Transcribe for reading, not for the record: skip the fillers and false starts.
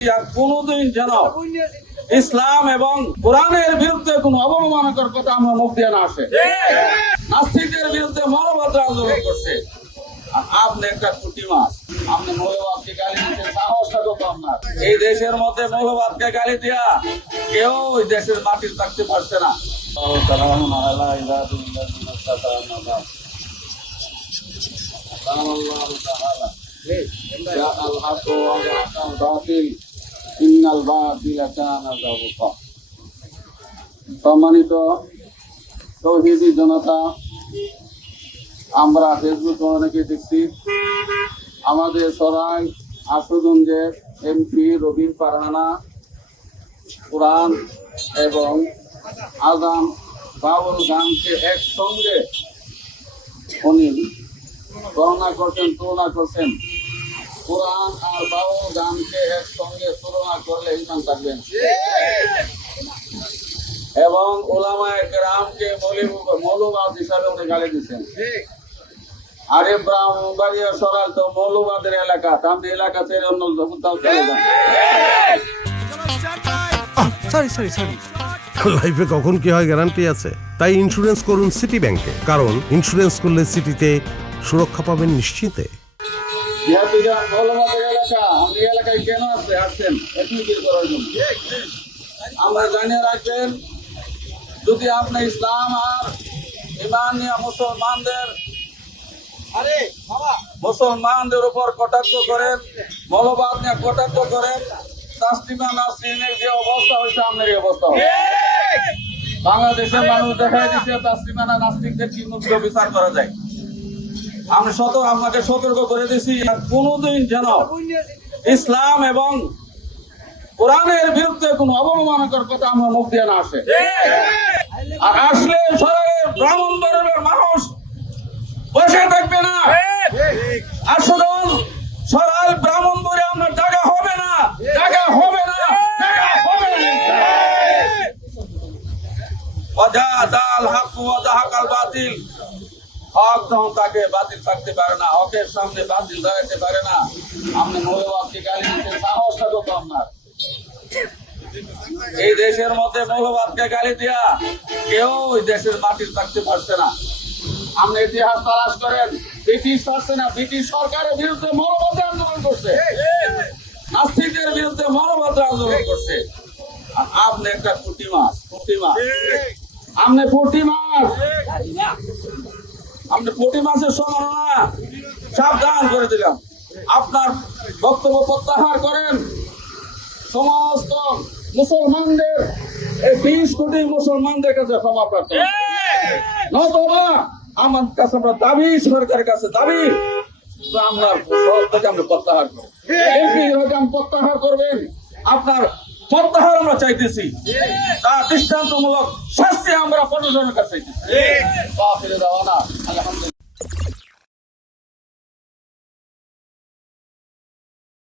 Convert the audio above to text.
কোনদিন যেন ইসলাম এবং কোরআনের বিরুদ্ধে কোন অবমাননাকর কথা আমরা মুখ দিয়ে না আসে। নাস্তিকদের বিরুদ্ধে মৌলবাদ আন্দোলন করছে, আর আপনি একটা পুঁটি মাছ, আপনি মৌলবাদকে গালি দিচ্ছেন, সাহসটা কত আপনার? এই দেশের মধ্যে মৌলবাদকে গালি দিয়া কেউ ওই দেশের মাটির থাকতে পারছে না। সম্মানিত তৌহিদি জনতা, আমরা ফেসবুকে অনেকে দেখছি আমাদের সরাই আশুগঞ্জের এমপি রবিন পারহানা কোরআন এবং আজান বাউল গানকে একসঙ্গে উনি তুলনা করছেন। কোরআন আর বাউল গানকে একসঙ্গে তুলনা করলে ইমান থাকবেন এবং ওলামায়ে কেরামকে মৌলবাদ হিসাবে উনি গালি দিচ্ছেন। আরে ব্রাহ্মণবাড়িয়া সরাল তো মৌলবাদের এলাকা, আপনি এলাকা ছেড়ে অন্য কোথাও চলে যান। লাইফে কখন কি হয় গ্যারান্টি আছে? তাই ইন্স্যুরেন্স করুন সিটি ব্যাংকে, কারণ ইন্স্যুরেন্স করলে সিটিতে সুরক্ষা পাবেন নিশ্চিতে। আপনি এলাকায় কেন আসছেন? করার জন্য আমরা জানিয়ে রাখবেন, যদি আপনি ইসলাম আর ইমান নিয়ে মুসলমানদের উপর কটাক্ষ করেন, মৌলবাদ নিয়ে কটাক্ষ করেন, তাসলিমা নাসরিনের যে অবস্থা হয়েছে আপনার এই অবস্থা হবে। বাংলাদেশের মানুষ দেখা দিচ্ছে তাসলিমা নাস্তিকদের কি মুক্ত বিচার করা যায়। আমি আপনাকে সতর্ক করে দিছি, কোনদিন যেন ইসলাম এবং কোরআনের বিরুদ্ধে কোন অবমাননাকর কথা আমরা মুখ দিয়ে না আসে। আর আসলে সরাইয়ের ব্রাহ্মণবাড়িয়ার মানুষ বসে থাকবে না। আসলে সরাই ব্রাহ্মণবাড়িয়া আপনার জায়গা হবে না, জায়গা হবে না, জায়গা হবে না। ওয়াজাদাল হক ওয়া যাহাকাল বাতিল, হক যখন তাকে বাতিল থাকতে পারে না, হকের সামনে বাতিল দাঁড়াতে পারে না। আপনি মৌলবাদকে গালি দিচ্ছেন, সাহসটা কত আপনার? এই দেশের মধ্যে মৌলবাদকে গালি দিয়া কেউ ওই দেশের মাটির থাকতে পারছে না। আপনি ইতিহাস তালাশ করেন, ব্রিটিশ পারছে না, ব্রিটিশ সরকারের বিরুদ্ধে মৌলবাদ আন্দোলন করছে, নাস্তিকদের বিরুদ্ধে মৌলবাদ আন্দোলন করছে। আর আপনি একটা পুঁটি মাছ, আপনি পুঁটি মাছ, আপনি পুঁটি মাছের সমান না। সাবধান করে দিলাম, আপনার বক্তব্য প্রত্যাহার করেন। সমস্ত মুসলমানদের, এই 20 কোটি মুসলমানদের কাছে ক্ষমা প্রার্থনা, নতুবা আমার কাছে আমরা দাবি, সরকারের কাছে দাবি, আমরা সব থেকে আমরা প্রত্যাহার করব। প্রত্যাহার করবেন, আপনার প্রত্যাহার আমরা চাইতেছি, তার দৃষ্টান্তমূলক শাস্তি আমরা প্রশাসনের কাছে চাইতেছি। আলহামদুলিল্লাহ।